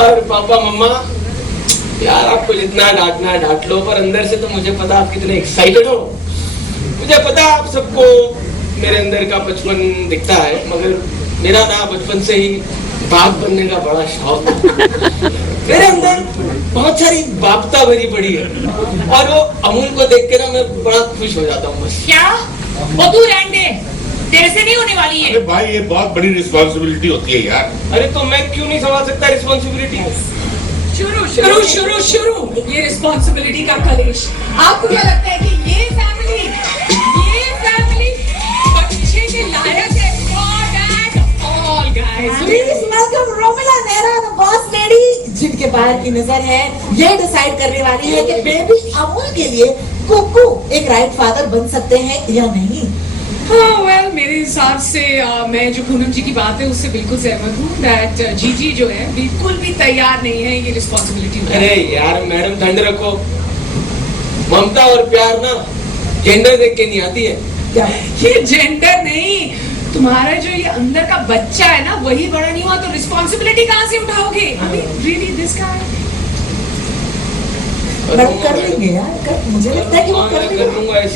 और पापा मम्मा, यार आपको जितना डांटना है डांट लो, पर अंदर से तो मुझे पता आप कितने एक्साइटेड हो। मुझे पता आप सबको मेरे अंदर का बचपन दिखता है, मगर मेरा ना बचपन से ही बाप बनने का बड़ा शौक है। मेरे अंदर बहुत सारी बापता भरी पड़ी है, और वो अमूल को देख के ना मैं बड़ा खुश हो जाता हूँ। बस क्या वो तू रहने दे, तेरे से नहीं होने वाली है। अरे भाई ये बहुत बड़ी रिस्पॉन्सिबिलिटी होती है यार। अरे तो मैं क्यों नहीं संभाल सकता रिस्पॉन्सिबिलिटी? शुरू शुरू शुरू शुरू ये रिस्पॉन्सिबिलिटी का कलेश। आपको क्या लगता है कि ये फैमिली बच्चे के लायक है? God and all guys, Please welcome Romila Nehra, the boss lady, जिनके बाहर की नजर है ये डिसाइड करने वाली है कि बेबी अमूल के लिए कुकू एक राइट फादर बन सकते हैं या नहीं। हाँ वेल, मेरे हिसाब से मैं जो पूनम जी की बात है उससे बिल्कुल सहमत हूँ दैट जीजी जो है बिल्कुल भी तैयार नहीं है ये रिस्पॉन्सिबिलिटी। अरे यार मैडम ठंड रखो, ममता और प्यार ना जेंडर देख के नहीं आती है। क्या ये जेंडर नहीं, तुम्हारा जो ये अंदर का बच्चा है ना वही बड़ा नहीं हुआ तो रिस्पॉन्सिबिलिटी कहाँ से उठाओगे? रियली दिस गाय कर लेंगे यार, मुझे लगता है कि वो कर लेंगे।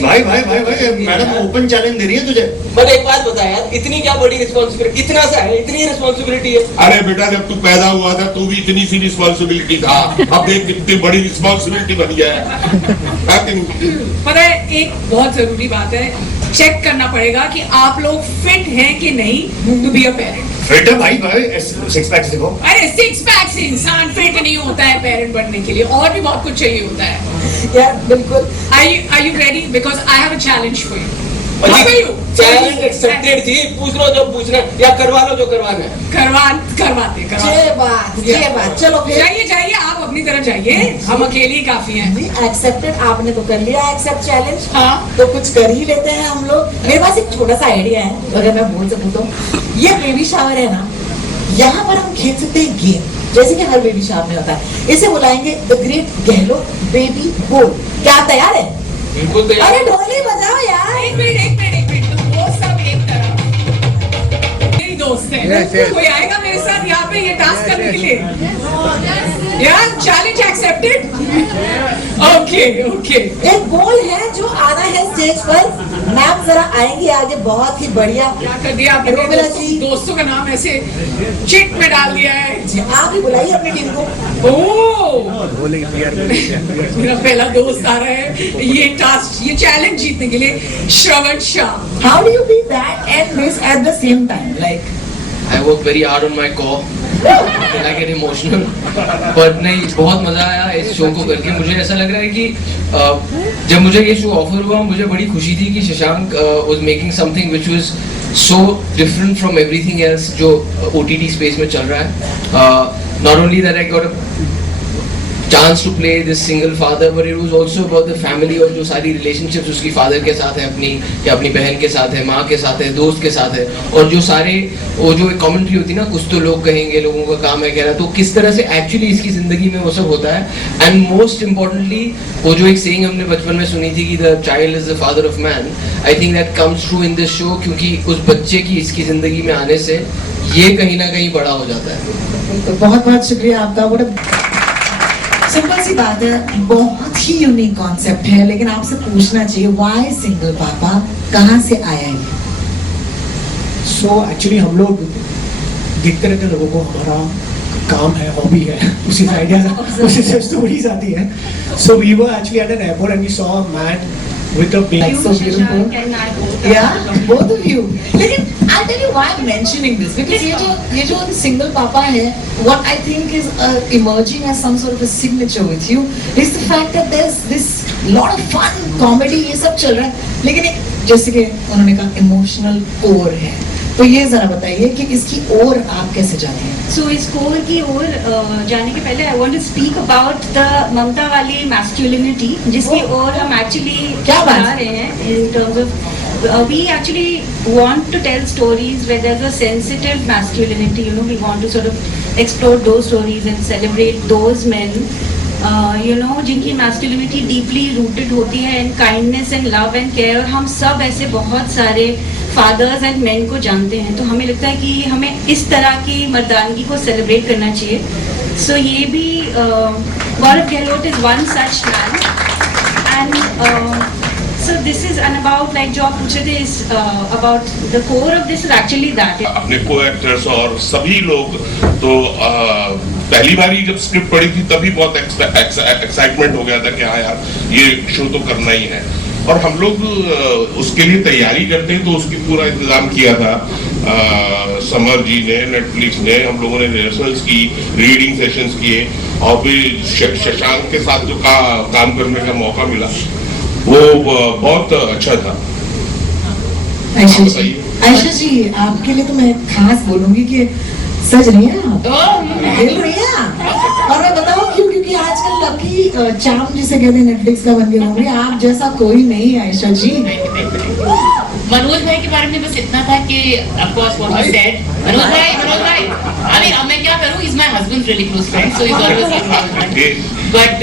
भाई भाई भाई भाई मैडम ओपन चैलेंज दे रही है तुझे। पर एक बात बता यार, इतनी क्या बड़ी रिस्पॉन्सिबिलिटी, इतना सा है, इतनी रिस्पॉन्सिबिलिटी है। अरे बेटा जब तू पैदा हुआ था तू भी इतनी सी रिस्पॉन्सिबिलिटी था, अब देख कितनी बड़ी रिस्पॉन्सिबिलिटी बन गया है। पता है एक बहुत जरूरी बात है, चेक करना पड़ेगा कि आप लोग फिट हैं कि नहीं to be a parent. Fit है भाई भाई, सिक्स पैक देखो। अरे सिक्स पैक से इंसान फिट नहीं होता है पेरेंट बनने के लिए, और भी बहुत कुछ चाहिए होता है यार बिल्कुल। Are you ready? Because I have a challenge for you. Challenge accepted थी, पूछ लो जो पूछना है या करवा लो जो करवाना है। करवाते ये बात चलो फिर जाइए आप अपनी तरफ जाइए, हम अकेले ही काफी हैं। एक्सेप्टेड, आपने तो कर लिया एक्सेप्ट चैलेंज, हाँ तो कुछ कर ही लेते हैं हम लोग। मेरे पास एक छोटा सा आइडिया है, अगर मैं बोल सकूं तो। ये बेबी शावर है ना, यहाँ पर हम खेल सकते हैं गेम, जैसे कि हर बेबी शावर में होता है। इसे बुलाएंगे द ग्रेट गहलोत बेबी बोल। क्या आप तैयार है? बिल्कुल तैयार। अरे ढोली बजाओ यार। एक मिनट, वो सब एक तरफ मेरी दोस्त है, कोई आएगा मेरे साथ यहाँ पे ये टास्क करने के लिए? यार चैलेंज एक्सेप्टेड। ओके एक गोल है जो आना है स्टेज पर। मैम जरा आएंगी आगे, बहुत ही बढ़िया। क्या कर दिया आपने? रोमिला जी। दोस्तों का नाम ऐसे चिट में डाल दिया है। आप ही बुलाइए अपनी टीम को। ओह मेरा पहला दोस्त आ रहा है ये टास्क, ये चैलेंज जीतने के लिए। Shravan Shah, how do you be that and this at the same time? Like I work very hard on my core. I get emotional. पर नहीं, बहुत मजा आया इस शो को करके। मुझे ऐसा लग रहा है कि जब मुझे ये शो ऑफर हुआ मुझे बड़ी खुशी थी कि Shashank was making something which was so different from everything else जो OTT space में चल रहा है। Not only that I got a chance to play this single father, but it was also about the family और जो सारी relationships उसकी father के साथ है अपनी, या अपनी बहन के साथ है, माँ के साथ है, दोस्त के साथ है, और जो सारे वो जो एक कमेंट्री होती है ना, कुछ तो लोग कहेंगे, लोगों का काम है कहना, तो किस तरह से एक्चुअली इसकी जिंदगी में वो सब होता है। एंड मोस्ट इम्पोर्टेंटली वो जो एक सेइंग हमने बचपन में सुनी थी कि the child is the father of man, I think that comes true in this show, क्योंकि उस बच्चे की इसकी जिंदगी में आने से ये कहीं ना कहीं बड़ा हो जाता है। तो बहुत बहुत शुक्रिया आपका। सिंपल सी बात है, बहुत ही यूनिक कॉन्सेप्ट है, लेकिन आपसे पूछना चाहिए व्हाई सिंगल पापा, कहाँ से आया ये? सो एक्चुअली हम लोग देखते रहते हैं लोगों को, हमारा काम है, हॉबी है, उसी से आइडियाज, उसी से स्टोरीज आती है। So we were actually at an airport and we saw a man with a baby. So beautiful. Yeah, both of you. लेकिन I'll tell you why I'm mentioning this, because ये जो single पापा है, what I think is emerging as some sort of a signature with you is the fact that there's this lot of fun, comedy, ये सब चल रहा है, लेकिन एक जैसे कि उन्होंने कहा emotional core है। तो ये जरा बताइए कि इसकी ओर आप कैसे जाते हैं? सो इस कोर की ओर जाने के पहले I want to speak about the ममता वाली मैस्कुलिनिटी, जिसकी ओर हम एक्चुअली क्या जा रहे हैं in terms of we actually want to tell stories where there is a sensitive masculinity, you know, we want to sort of explore those stories and celebrate those men you know जिनकी masculinity deeply rooted होती है in kindness and love and care. और हम सब ऐसे बहुत सारे fathers and main को जानते हैं, तो हमें लगता है कि हमें इस तरह की मर्दानगी को सेलिब्रेट करना चाहिए. सो ये भी Gaurav Gehlot is one such man. And so this is and about like जो आप पूछ रहे थे is about the core of this is actually that. अपने को एक्टर्स और सभी लोग तो पहली बार ही जब स्क्रिप्ट पढ़ी थी तभी बहुत एक्साइटमेंट हो गया था कि हाँ यार ये शो तो करना ही है. और हम लोग उसके लिए तैयारी करते हैं तो उसकी पूरा इंतजाम किया था. समर जी ने, नेटफ्लिक्स ने, हम लोगों ने रिहर्सल्स की, रीडिंग सेशंस किए और फिर शशांक के साथ जो काम करने का मौका मिला वो बहुत अच्छा था. आयशा जी आपके लिए तो मैं खास बोलूंगी कि सच रही है आप, खेल रही है आप. और मैं बताऊं क्यों, क्योंकि आजकल लकी चार्म जिसे कहते हैं नेटफ्लिक्स का बन गया होंगे. आप जैसा कोई नहीं है आयशा जी. मनोज भाई के बारे में बस इतना था कि of course what you said, Manoj भाई, I mean अब मैं क्या करूँ, he's my husband's really close friend, so he's always like Manoj भाई. But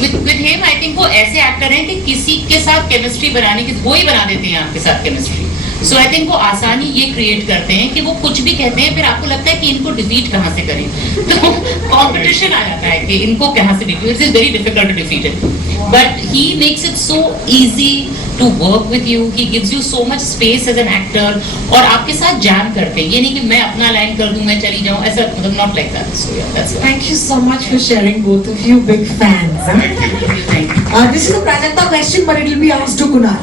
with him I think वो ऐसे एक्टर हैं कि किसी के साथ केमिस्ट्री बनाने की वो ही बना देते हैं आपके साथ केमिस्ट्री. सो आई थिंक वो आसानी ये क्रिएट करते हैं कि वो कुछ भी कहते हैं फिर आपको लगता है कि इनको डिफीट कहाँ से करें. तो कंपटीशन आ जाता है कि इनको कहाँ से defeat. It's very difficult to defeat it, but he makes it so easy to work with you. He gives you so much space as an actor और आपके साथ जैम करते हैं. ये नहीं कि मैं अपना लाइन कर दूं, मैं चली जाऊं, ऐसा मतलब not like that. So yeah that's why. Thank you so much for sharing, both of you big fans. This is a Prajakta question, but it will be asked to Kunal.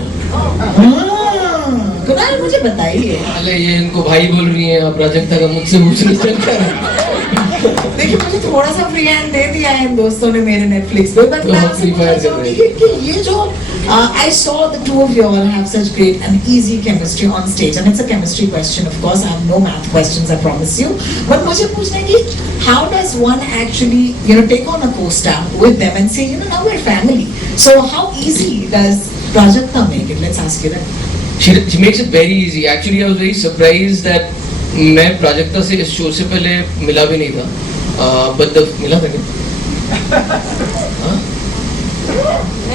Kunal मुझे बताइए. अरे ये इनको भाई बोल रही हैं, आप प्राजक्ता का मुझसे पूछने चलकर. देखिए मुझे थोड़ा सा फ्री हैंड दे दिया है इन दोस्तों ने मेरे नेटफ्लिक्स पे, बट तो मैं हम आपसे free पूछना fire कर चाहूंगी रहे हैं. कि ये जो I saw the two of you all have such great and easy chemistry on stage, and it's a chemistry question, of course. I have no math questions, I promise you. But मुझे पूछना है कि how does one actually, take on a co-star with them and say, now we're family. So how easy does Prajakta make it? Let's ask you that. She makes it very easy. Actually, I was very surprised that मैं प्राजक्ता से इस show से पहले मिला भी नहीं था. But मिला था क्या?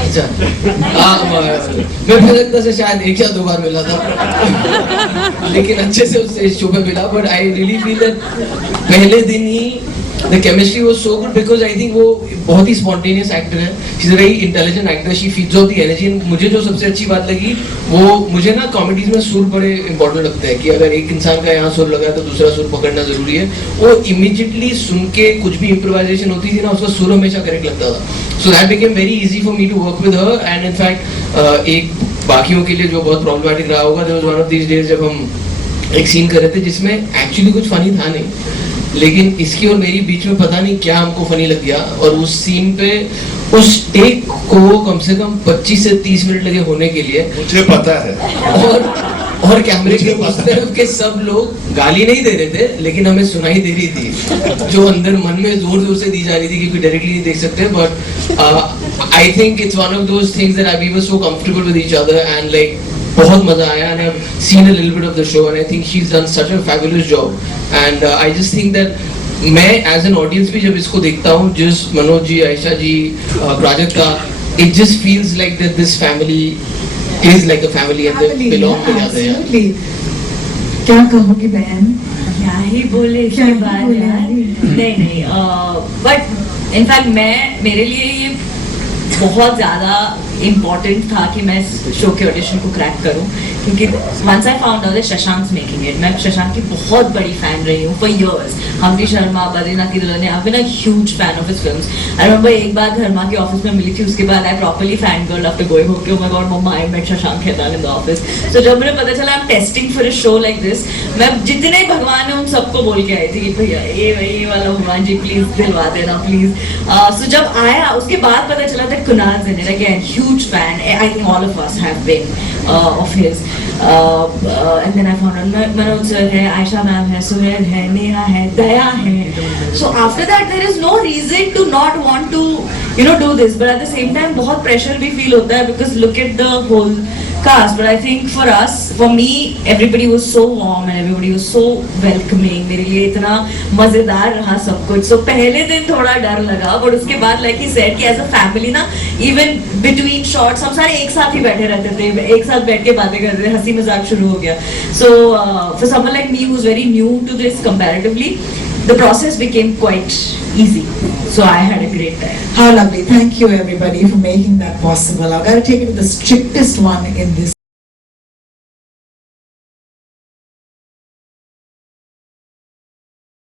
अच्छा, मैं प्राजक्ता से शायद एक या दो बार मिला था, लेकिन अच्छे से उससे इस शो पे मिला. But I really feel that पहले दिन ही the chemistry was so good because I think वो बहुत ही spontaneous actor है. She's a very intelligent actor. She feeds off the energy. And मुझे जो सबसे अच्छी बात लगी वो मुझे ना कॉमेडीज में सुर बड़े important लगते हैं कि अगर एक इंसान का यहाँ सुर लगा है तो दूसरा सुर पकड़ना जरूरी है. वो immediately सुन के कुछ भी improvisation होती थी ना, उसका सुर हमेशा correct लगता था. So that became very easy for me to work with her. And in fact एक बाकियों के लिए जो बहुत problematic रहा होगा, there was one of these days जब हम एक सीन कर रहे थे जिसमें एक्चुअली कुछ फनी था नहीं, लेकिन इसकी और मेरी बीच में पता नहीं क्या हमको फनी लग गया. और उस सीन पे उस टेक को कम से कम 25 से 30 मिनट लगे होने के लिए. मुझे पता है. और कैमरे के उस तरफ के सब लोग गाली नहीं दे रहे थे, लेकिन हमें सुनाई दे रही थी जो अंदर मन में जोर जोर से दी जा रही थी, क्योंकि डायरेक्टली नहीं देख सकते. But I think it's one of those things that we were so comfortable with each other and like बहुत मजा आया. And I have seen a little bit of the show and I think she has done such a fabulous job. And I just think that मैं as an audience भी जब इसको देखता हूँ, जिस Manoj ji, Ayesha ji, Prajakta, it just feels like that this family is like a family and they belong together. Absolutely. क्या कहोगी बहन? क्या ही बोले इसके बाद यार. नहीं बट इनफैक्ट मेरे लिए ये बहुत ज़्यादा इम्पोर्टेंट था कि मैं इस शो के ऑडिशन को क्रैक करूं, क्योंकि once I found out that Shashank making it. मैं शशांक की बहुत बड़ी फैन रही हूँ for years. Humpty Sharma, Badrinath ki Dulhania, I have been a huge fan of his films. I remember एक बार धर्मा के ऑफिस में मिली थी, उसके बाद I properly fan girl after going home. Oh my god mamma, I met Shashank Khetan in the office. So जब मुझे पता चला I am testing for a show like this, मैं जितने भगवान है उन सबको बोल के आई थी कि भैया ये वाला भगवान जी प्लीज दिलवा देना प्लीज. सो जब आया उसके बाद पता चला that Kunal is in it. Again huge fan. I think all of us have been of his. And then I found out Manoj sir hai, Aisha ma'am hai, Suhail hai, Neha hai, Daya hai. So after that there is no reason to not want to do this. But at the same time बहुत pressure भी feel होता है because look at the whole cast, but I think for us, for me, everybody was so warm and everybody was so welcoming. मेरे लिए इतना मजेदार रहा सब कुछ. So पहले दिन थोड़ा डर लगा, but उसके बाद like he said कि as a family ना, even between shots हम सारे एक साथ ही बैठे रहते थे, एक साथ बैठ के बातें करते थे, हंसी मजाक शुरू हो गया. So for someone like me who's very new to this comparatively, the process became quite easy. So I had a great time. How lovely. Thank you everybody for making that possible. I've got to take it to the strictest one in this